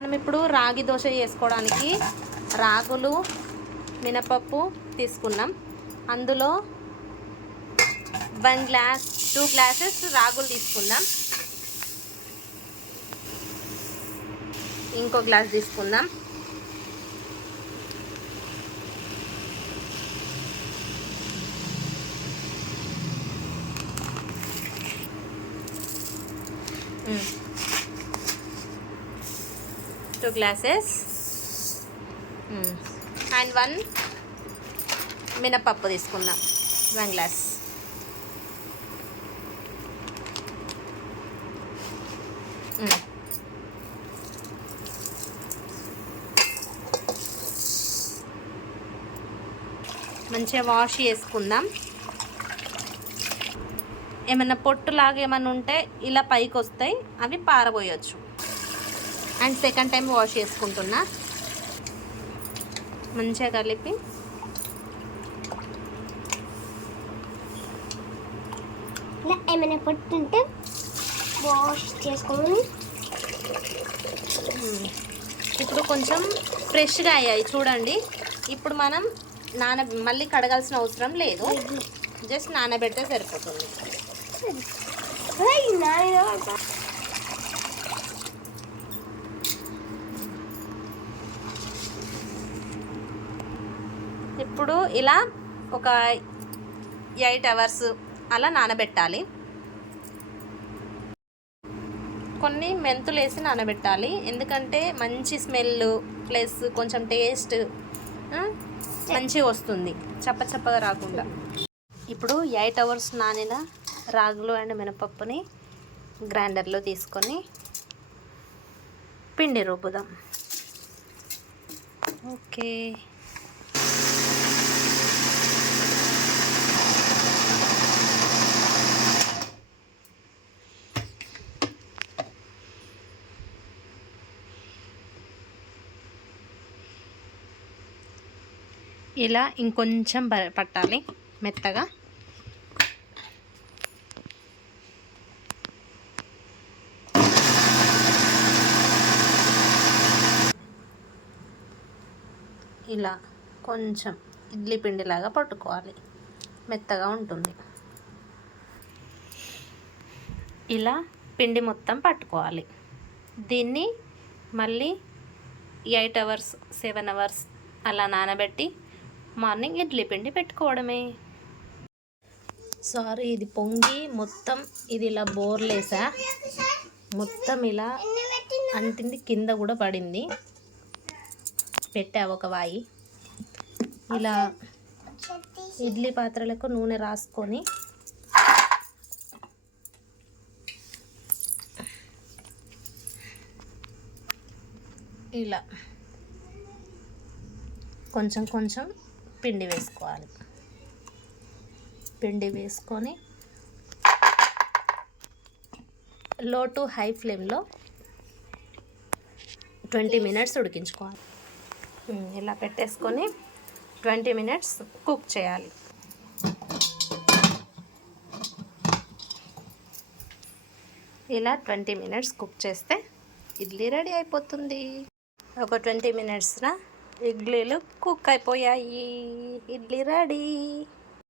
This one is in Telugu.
మనం ఇప్పుడు రాగి దోశ చేసుకోవడానికి రాగులు మినపప్పు తీసుకున్నాం. అందులో 2 గ్లాసెస్ రాగులు తీసుకుందాం. ఇంకో గ్లాస్ తీసుకుందాం. Two glasses and 1 మినపప్పు తీసుకుందాం. 1 గ్లాస్. మంచిగా వాష్ చేసుకుందాం. ఏమన్నా పొట్టులాగా ఏమన్నా ఉంటే ఇలా పైకి వస్తాయి, అవి పారబోయచ్చు. అండ్ సెకండ్ టైం వాష్ చేసుకుంటున్నా. మంచిగా కలిపి ఏమైనా పొట్టుంటే వాష్ చేసుకోవాలి. ఇప్పుడు కొంచెం ఫ్రెష్గా అయ్యాయి చూడండి. ఇప్పుడు మనం మళ్ళీ కడగాల్సిన అవసరం లేదు, జస్ట్ నానబెడితే సరిపోతుంది. ఇప్పుడు ఇలా ఒక 8 అవర్స్ అలా నానబెట్టాలి. కొన్ని మెంతులు వేసి నానబెట్టాలి, ఎందుకంటే మంచి స్మెల్ ప్లస్ కొంచెం టేస్ట్ మంచిగా వస్తుంది, చప్పగా రాకుండా. ఇప్పుడు 8 అవర్స్ నానిన రాగులు అండ్ మినపప్పుని గ్రైండర్లో తీసుకొని పిండి రుబ్బుదాం. ఓకే, ఇలా ఇంకొంచెం పట్టాలి మెత్తగా. ఇలా కొంచెం ఇడ్లీ పిండిలాగా పట్టుకోవాలి, మెత్తగా ఉంటుంది. ఇలా పిండి మొత్తం పట్టుకోవాలి. దీన్ని మళ్ళీ 8 అవర్స్ 7 అవర్స్ అలా నానబెట్టి మార్నింగ్ ఇడ్లీ పిండి పెట్టుకోవడమే. సారీ, ఇది పొంగి మొత్తం ఇది ఇలా బోర్లేసా, మొత్తం ఇలా అంటింది, కింద కూడా పడింది. పెట్టా ఒక వాయి. ఇలా ఇడ్లీ పాత్రలకు నూనె రాసుకొని ఇలా కొంచెం కొంచెం పిండి వేసుకోవాలి. పిండి వేసుకొని లో టు హై ఫ్లేమ్లో 20 మినిట్స్ ఉడికించుకోవాలి. ఇలా పెట్టేసుకొని 20 మినిట్స్ కుక్ చేయాలి. ఇలా 20 మినిట్స్ కుక్ చేస్తే ఇడ్లీ రెడీ అయిపోతుంది. ఒక 20 మినిట్స్లో ఇడ్లీలు కుక్ అయిపోయాయి. ఇడ్లీ రెడీ.